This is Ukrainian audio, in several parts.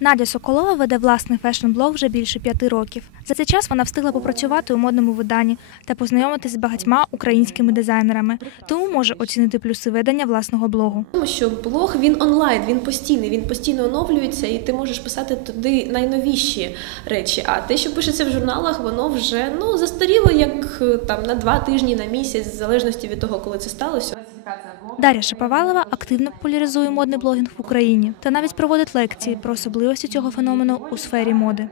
Надя Соколова веде власний фешн-блог вже більше п'яти років. За цей час вона встигла попрацювати у модному виданні та познайомитися з багатьма українськими дизайнерами, тому може оцінити плюси ведення власного блогу. Тому що блог він онлайн, він постійний, він постійно оновлюється, і ти можеш писати туди найновіші речі. А те, що пишеться в журналах, воно вже ну застаріло як е, там на два тижні, на місяць, в залежності від того, коли це сталося. Дар'я Шаповалова активно популяризує модний блогінг в Україні та навіть проводить лекції про особливості цього феномену у сфері моди.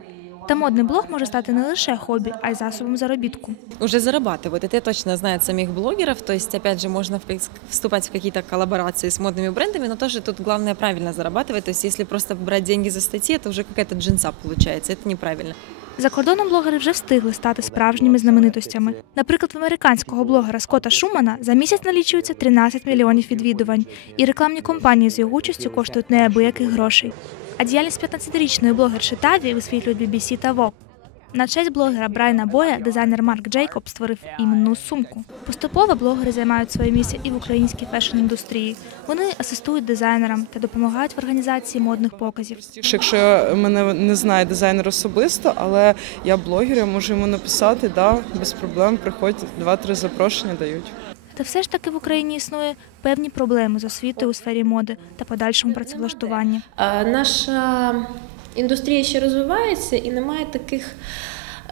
Та модний блог може стати не лише хобі, а й засобом заробітку. уже зарабатывают. Это точно знает самих блогеров. То есть, опять же, можно в- вступать в какие-то коллаборации с модными брендами, но тоже тут главное правильно зарабатывать. То есть, если просто брать деньги за статьи, это уже какая-то джинса получается. Это неправильно. За кордоном блогери вже встигли стати справжніми знаменитостями. Наприклад, в американського блогера Скотта Шумана за місяць налічується 13 мільйонів відвідувань, і рекламні компанії з його участю коштують неабияких грошей. А діяльність 15-річної блогерши Таві висвітлюють BBC та Vogue. На честь блогера Брайана Боя дизайнер Марк Джейкоб створив іменну сумку. Поступово блогери займають своє місце і в українській фешн-індустрії. Вони асистують дизайнерам та допомагають в організації модних показів. Якщо мене не знає дизайнер особисто, але я блогер, я можу йому написати, да, без проблем, приходь, два-три запрошення дають. Та все ж таки в Україні існує певні проблеми з освітою у сфері моди та подальшому працевлаштуванні. Наша індустрія ще розвивається і немає таких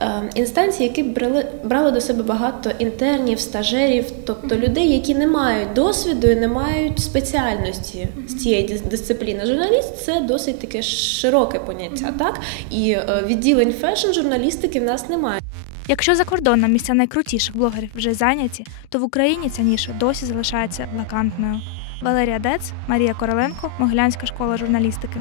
е, інстанцій, які б брали, брали до себе багато інтернів, стажерів, тобто людей, які не мають досвіду і не мають спеціальності з цієї дис- дисципліни. Журналіст це досить таке широке поняття, так? І е, відділень фешн-журналістики в нас немає. Якщо за кордоном місця найкрутіших блогерів вже зайняті, то в Україні ця ніша досі залишається вакантною. Валерія Дец, Марія Короленко, Могилянська школа журналістики.